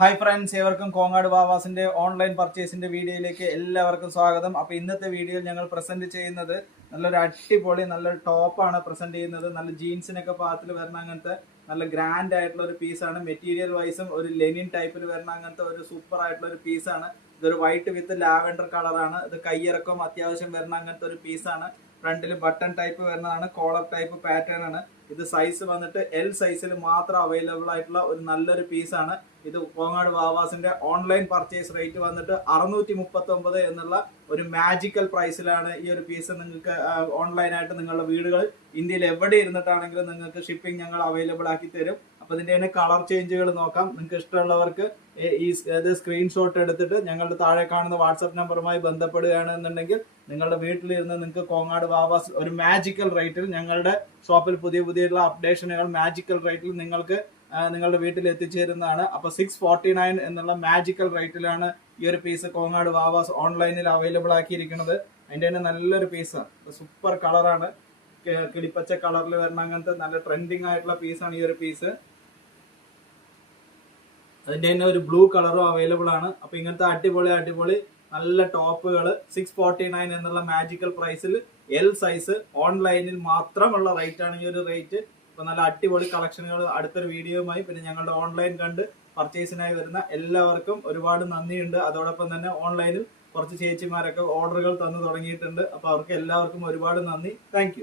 Hi friends, ഏവർക്കും Kongad വാവാസിന്റെ online പർച്ചേസിന്റെ വീഡിയോയിലേക്ക് എല്ലാവർക്കും സ്വാഗതം. അപ്പൊ ഇന്നത്തെ വീഡിയോയിൽ ഞങ്ങൾ പ്രസന്റ് ചെയ്യുന്നത് നല്ലൊരു അടിപൊളി നല്ലൊരു ടോപ്പാണ് പ്രസന്റ് ചെയ്യുന്നത്. നല്ല ജീൻസിനൊക്കെ പാകത്തിൽ വരുന്ന അങ്ങനത്തെ നല്ല ഗ്രാൻഡ് ആയിട്ടുള്ള ഒരു പീസാണ്. മെറ്റീരിയൽ വൈസും ഒരു ലെനിൻ ടൈപ്പിൽ വരുന്ന അങ്ങനത്തെ ഒരു സൂപ്പർ ആയിട്ടുള്ള ഒരു പീസാണ്. ഇതൊരു വൈറ്റ് വിത്ത് ലാവൻഡർ കളറാണ്. ഇത് കയ്യിറക്കം അത്യാവശ്യം വരുന്ന അങ്ങനത്തെ ഒരു പീസാണ്. ഫ്രണ്ടിൽ ബട്ടൺ ടൈപ്പ് വരുന്നതാണ്, കോളർ ടൈപ്പ് പാറ്റേൺ ആണ്. ഇത് സൈസ് വന്നിട്ട് എൽ സൈസിൽ മാത്രം അവൈലബിൾ ആയിട്ടുള്ള ഒരു നല്ലൊരു പീസാണ്. ഇത് കോങ്ങാട് വാവാസിന്റെ ഓൺലൈൻ പർച്ചേസ് റേറ്റ് വന്നിട്ട് 639 എന്നുള്ള ഒരു മാജിക്കൽ പ്രൈസിലാണ് ഈ ഒരു പീസ് നിങ്ങൾക്ക് ഓൺലൈനായിട്ട് നിങ്ങളുടെ വീടുകളിൽ ഇന്ത്യയിൽ എവിടെ ഇരുന്നിട്ടാണെങ്കിലും നിങ്ങൾക്ക് ഷിപ്പിംഗ് ഞങ്ങൾ അവൈലബിൾ ആക്കി തരും. അപ്പൊ ഇതിന്റെ തന്നെ കളർ ചേഞ്ചുകൾ നോക്കാം. നിങ്ങൾക്ക് ഇഷ്ടമുള്ളവർക്ക് ഈ സ്ക്രീൻഷോട്ട് എടുത്തിട്ട് ഞങ്ങളുടെ താഴെ കാണുന്ന വാട്സ്ആപ്പ് നമ്പറുമായി ബന്ധപ്പെടുകയാണെന്നുണ്ടെങ്കിൽ നിങ്ങളുടെ വീട്ടിലിരുന്ന് നിങ്ങൾക്ക് കോങ്ങാട് വാവാസ് ഒരു മാജിക്കൽ റേറ്റിൽ ഞങ്ങളുടെ ഷോപ്പിൽ പുതിയ അപ്ഡേഷനുകൾ മാജിക്കൽ റേറ്റിൽ നിങ്ങൾക്ക് നിങ്ങളുടെ വീട്ടിൽ എത്തിച്ചേരുന്നതാണ്. അപ്പൊ 649 എന്നുള്ള മാജിക്കൽ റേറ്റിലാണ് ഈ ഒരു പീസ് കോങ്ങാട് വാവാസ് ഓൺലൈനിൽ അവൈലബിൾ ആക്കിയിരിക്കുന്നത്. അതിന്റെ തന്നെ നല്ലൊരു പീസാണ്, സൂപ്പർ കളറാണ്, കിളിപ്പച്ച കളറിൽ വരുന്ന അങ്ങനത്തെ നല്ല ട്രെൻഡിങ് ആയിട്ടുള്ള പീസാണ് ഈ ഒരു പീസ്. അതിന്റെ തന്നെ ഒരു ബ്ലൂ കളറും അവൈലബിൾ ആണ്. അപ്പൊ ഇങ്ങനത്തെ അടിപൊളി നല്ല ടോപ്പുകൾ 649 എന്നുള്ള മാജിക്കൽ പ്രൈസിൽ എൽ സൈസ് ഓൺലൈനിൽ മാത്രമുള്ള റേറ്റ് ആണ് ഈ ഒരു റേറ്റ്. അപ്പൊ നല്ല അടിപൊളി കളക്ഷനുകൾ അടുത്തൊരു വീഡിയോയുമായി പിന്നെ ഞങ്ങളുടെ ഓൺലൈൻ കണ്ട് പർച്ചേസിനായി വരുന്ന എല്ലാവർക്കും ഒരുപാട് നന്ദിയുണ്ട്. അതോടൊപ്പം തന്നെ ഓൺലൈനിൽ കുറച്ച് ചേച്ചിമാരൊക്കെ ഓർഡറുകൾ തന്നു തുടങ്ങിയിട്ടുണ്ട്. അപ്പൊ അവർക്ക് എല്ലാവർക്കും ഒരുപാട് നന്ദി. താങ്ക്